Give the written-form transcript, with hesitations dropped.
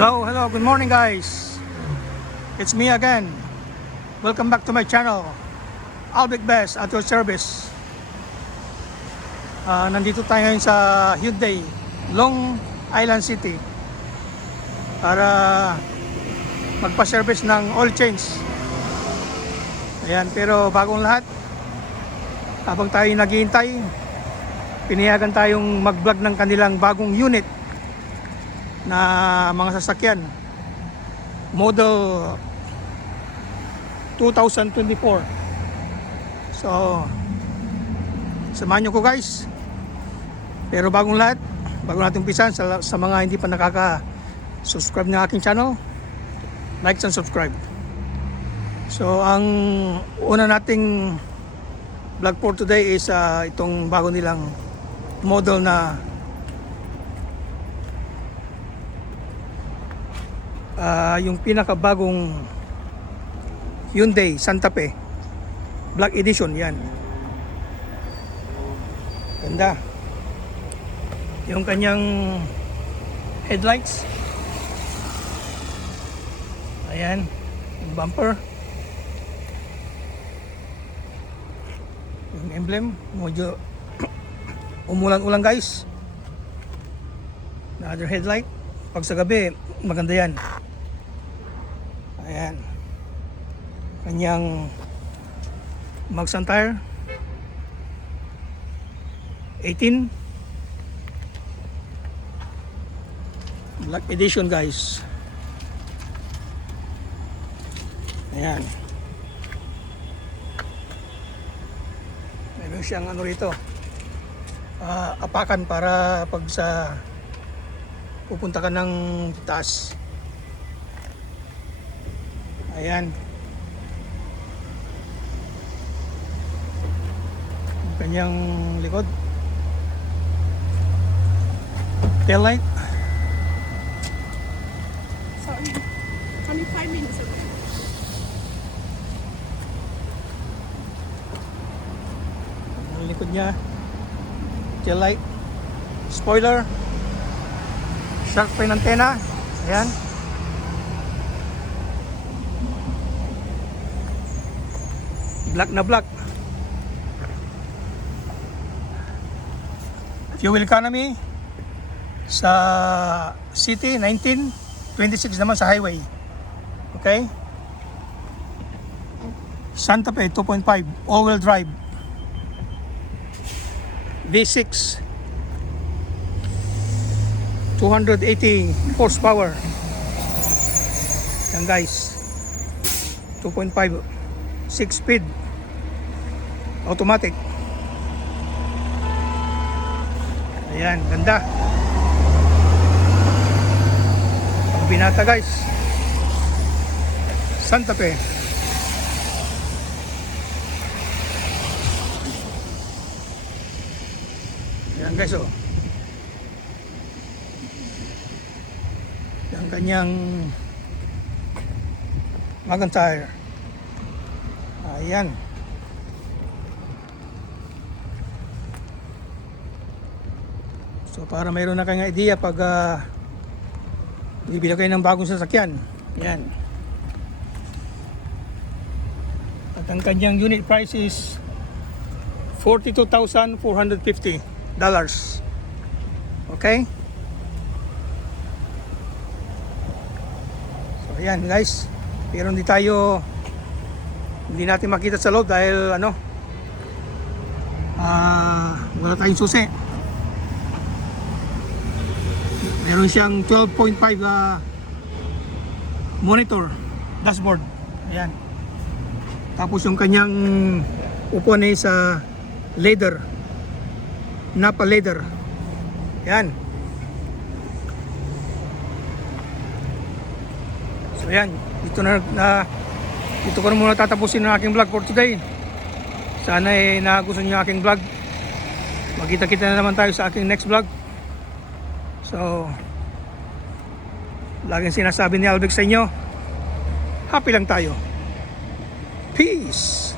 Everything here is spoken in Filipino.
Hello, good morning guys. It's me again. Welcome back to my channel. Albic Best at your service. Nandito tayo ngayon sa Hyundai, Long Island City para magpa-service ng oil change. Ayan, pero bagong lahat, habang tayo naghihintay, pinayagan tayong mag-vlog ng kanilang bagong unit na mga sasakyan model 2024. So samahan nyo ko guys. Pero bagong lahat, bago natin umpisan, sa mga hindi pa nakaka-subscribe ng aking channel, like and subscribe. So ang una nating vlog for today is itong bago nilang model na yung pinakabagong Hyundai Santa Fe Black Edition. Yan, ganda yung kanyang headlights. Ayan, yung bumper, yung emblem. Medyo umulan-ulan guys. Another headlight. Pag sa gabi, maganda yan. Ayan, kanyang mags and tire 18 Black Edition guys. Ayan, meron siyang ano rito, apakan para pag sa pupunta ka ng taas. Ayan, yung kanyang likod, tail light. Sorry, only 5 minutes ago. Ang likod niya, tail light, spoiler, shark fin antenna. Ayan, black na black. Fuel economy sa city 19, 26 naman sa highway. Okay, Santa Fe 2.5 all-wheel drive V6, 280 horsepower. Yan guys, 2.5, 6 speed automatic. Ayan, ganda. Ang binata guys, Santa Fe. Ayan guys, oh. Ang kanyang mag and tire. Ayan. So para mayroon na kayong idea pag bibili kayo ng bagong sasakyan. Ayan. At ang kanyang unit price is $42,450. Okay? So ayan guys. Pero hindi natin makita sa loob dahil wala tayong susi. Meron siyang 12.5 monitor dashboard. Ayan. Tapos yung kanyang upuan ay sa leather, Napa leather. Ayan. So ayan, dito ko na muna tatapusin ang aking vlog for today. Sana nagustuhan niyo aking vlog. Magkita-kita na naman tayo sa aking next vlog. So laging sinasabi ni Albic sa inyo, happy lang tayo. Peace.